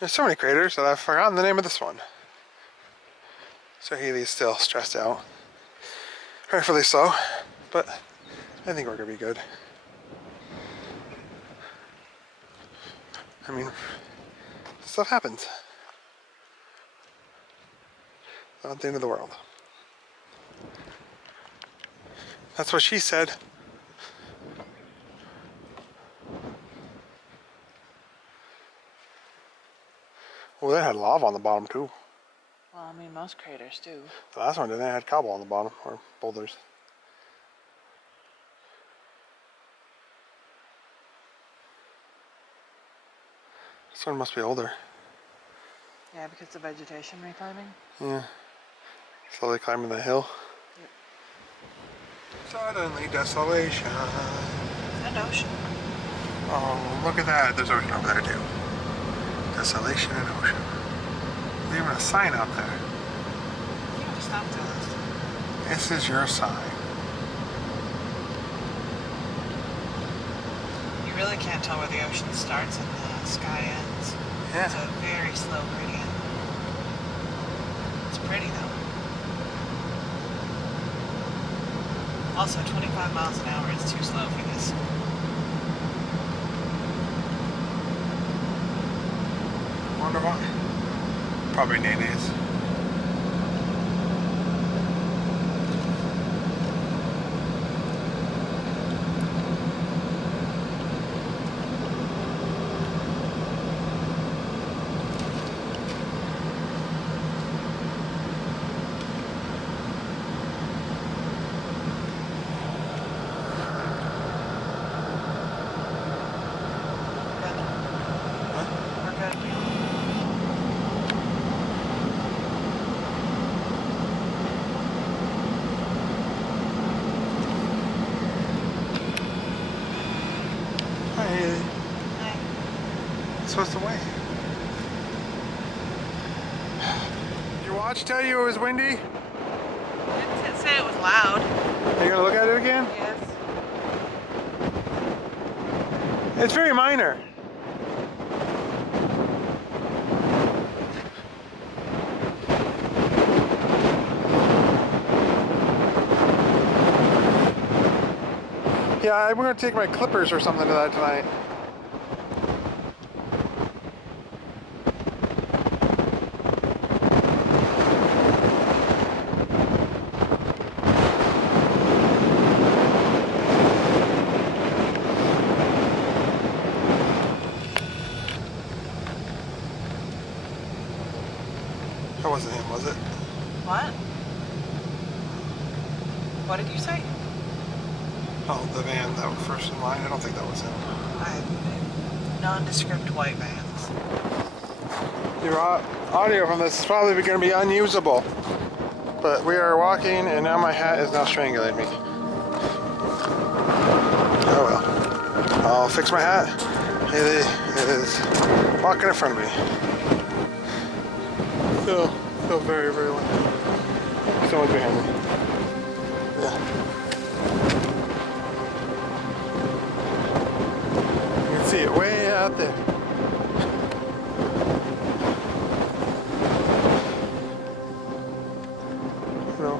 There's so many craters that I've forgotten the name of this one. So Haley's still stressed out. Rightfully so, but I think we're gonna be good. I mean, stuff happens. Not the end of the world. That's what she said. Well, they had lava on the bottom too. Well, I mean, most craters do. The last one didn't. It had cobble on the bottom, or boulders. This one must be older. Yeah, because of vegetation reclimbing. Yeah. Slowly climbing the hill. Yep. Suddenly desolation. And ocean. Oh, look at that. There's ocean over there too. Desolation and ocean. There's even a sign out there. You have to stop to us. This is your sign. You really can't tell where the ocean starts and the sky ends. Yeah. It's a very slow gradient. It's pretty though. Also, 25 miles an hour is too slow for this. Wonder why. Probably nays. Supposed to wait. Did your watch tell you it was windy? It didn't say it was loud. Are you gonna look at it again? Yes. It's very minor. Yeah, I'm gonna take my clippers or something to that tonight. That wasn't him, was it? What? What did you say? Oh, the van that was first in line. I don't think that was him. Nondescript white vans. Your audio from this is probably going to be unusable. But we are walking, and now my hat is now strangulating me. Oh well. I'll fix my hat. It is walking in front of me. So very, very low. Someone's behind me. Yeah. You can see it way out there. So.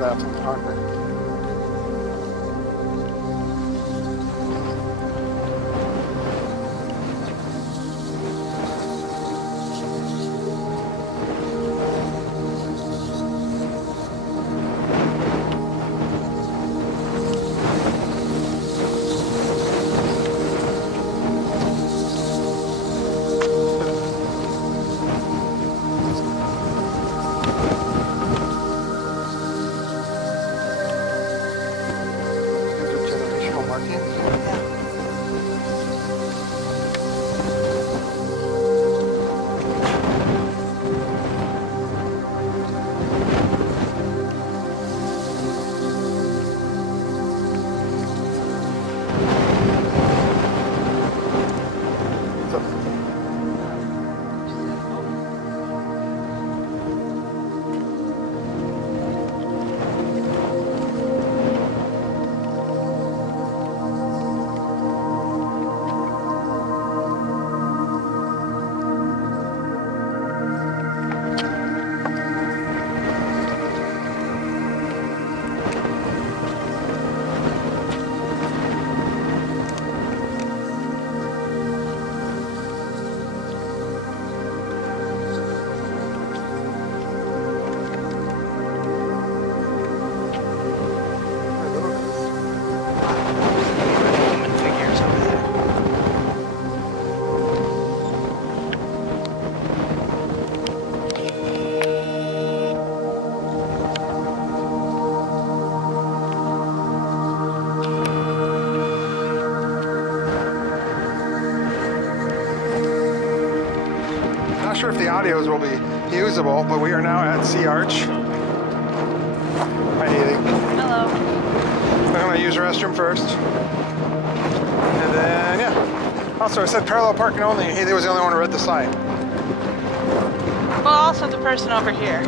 gotta have something on there. Not sure if the audios will be usable, but we are now at Sea Arch. Hi, Haley. Hello. I'm gonna use the restroom first. And then, yeah. Also, it said parallel parking only. Haley was the only one who read the sign. Well, also the person over here.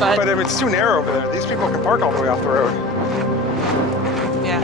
But it's too narrow over there. These people can park all the way off the road. yeah.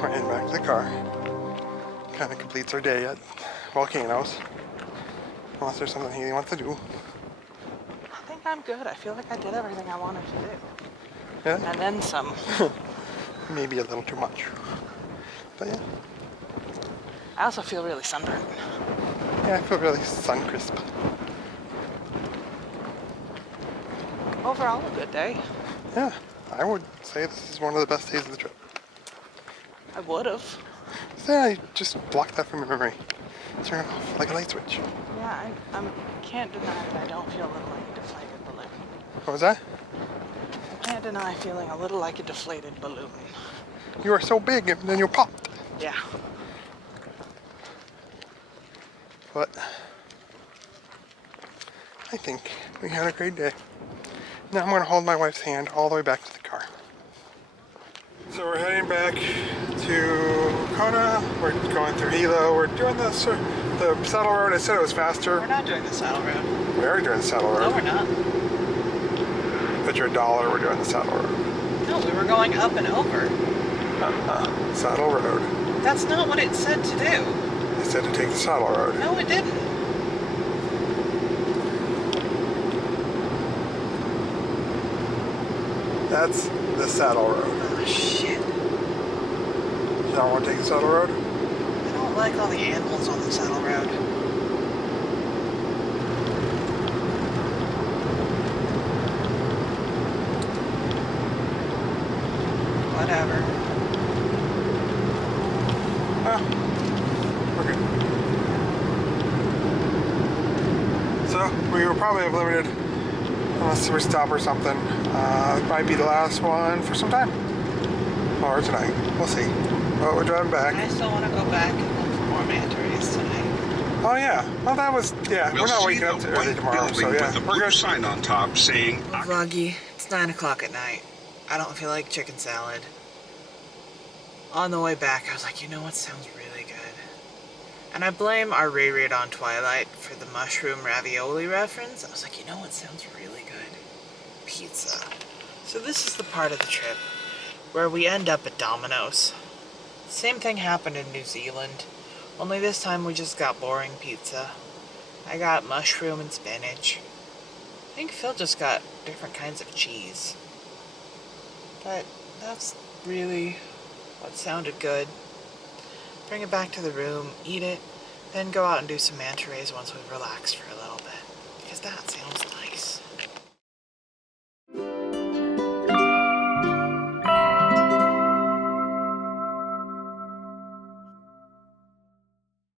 We're heading back to the car. Kind of completes our day at Volcanoes. Unless there's something he wants to do. I think I'm good. I feel like I did everything I wanted to do. Yeah? And then some. Maybe a little too much. But yeah. I also feel really sunburned. Yeah, I feel really sun crisp. Overall, a good day. Yeah, I would say this is one of the best days of the trip. I would have. So yeah, I just blocked that from your memory. Turn it off like a light switch. Yeah, I can't deny that I don't feel a little like a deflated balloon. What was that? I can't deny feeling a little like a deflated balloon. You are so big and then you popped. Yeah. But I think we had a great day. Now I'm going to hold my wife's hand all the way back to the car. So we're heading back to Kona. We're going through Hilo. We're doing the saddle road. I said it was faster. We're not doing the saddle road. We are doing the saddle road. No, we're not. Bet you $1 we're doing the saddle road. No, we were going up and over. Saddle road. That's not what it said to do. It said to take the saddle road. No, it didn't. That's the saddle road. Oh, shit. You don't want to take the saddle road? I don't like all the animals on the saddle road. Whatever. We're good. So we will probably have limited, unless we stop or something. It might be the last one for some time. Or tonight. We'll see. But we're driving back. I still want to go back and look for more manta rays tonight. Oh yeah. Well that was, yeah. We'll we're not see waking up the too early white tomorrow, building so yeah. with the We're blue good. sign on top saying Vloggy, it's 9 o'clock at night. I don't feel like chicken salad. On the way back, I was like, you know what sounds really good? And I blame our reread on Twilight for the mushroom ravioli reference. I was like, you know what sounds really good? Pizza. So this is the part of the trip where we end up at Domino's. Same thing happened in New Zealand, only this time we just got boring pizza. I got mushroom and spinach. I think Phil just got different kinds of cheese. But that's really what sounded good. Bring it back to the room, eat it, then go out and do some manta rays once we've relaxed for a little.